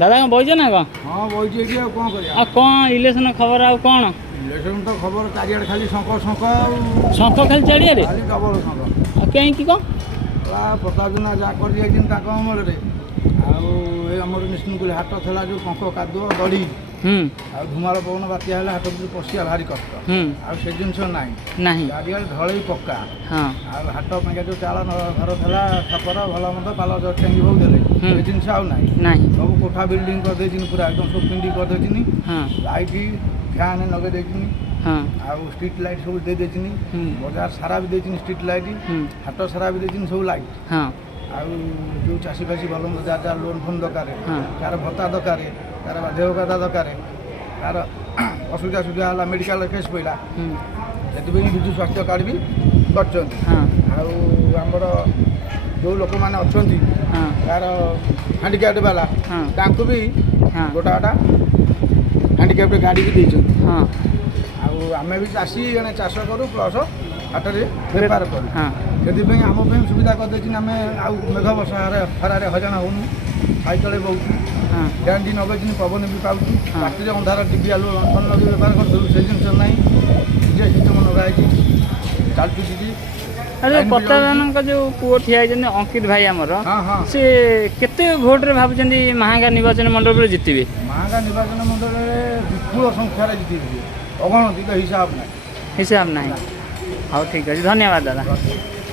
दादा कौन बच ना कौन हाँ बही कौन कर कौन इलेक्शन खबर आउ कौन इलेक्शन तो खबर चारिआडे खाली शंख शंख शंख खाली चारिआडे खाली डबल शंख कहीं कौन प्रताप जेना जहाँ कर अमल आमर निश्चिंतपुर हाट था जो पंख कादुଅ दड़ी आ धुमाड़ पवन बात्या हेल्ला हाट भर पशिया भारी कष्ट आ जिनस ना चारिआडे ढलई पक्का हाट पाइका जो चाल घर था छपर भल मंद पाल टेंगी बहुत देले जिनस आना सब कोठा बिल्डिंग करदे पूरा एकदम सब पिंडी करदे लाइट फैन लगे स्ट्रीट लाइट सब दे बाजार सारा भी देती स्ट्रीट लाइट हाट सारा भी देती सब लाइट जो चाषी फासी भल मंद जार जार लोन फोन दरकार तार भत्ता दरकार तार बाध्यता दरकार तार असुविधा सुविधा है मेडिकल केस पड़ा से विजु स्वास्थ्य कार्ड भी कर जो लोक मैंने अच्छा तार हैंडिक्याप्ट वाला भी गोटा गोटा हैंडिक्याप्ट गाड़ी भी देते आम भी चाषी जन चाष करूँ प्लस हाट में बेपार करूँ से आम सुविधा करदे आम मेघ बर्षा खरारे हजान होनु साइकेल बहुत फैन टी नगे पवन भी पाऊँ राति अंधार टीवी आलू लंठन लगे बेपार करूँ से जिन ना डीजे सिस्टम लगे चलती दीदी अरे पत्तादान का जो पुओ ठिया अंकित भाई आमर से केते भोट रे भाबुचंदी महागा निर्वाचन मंडल रे जितबे महागा निर्वाचन मंडल विपुल संख्यार जितबे अगणति हिसाब ना हाँ ठीक है धन्यवाद दादा।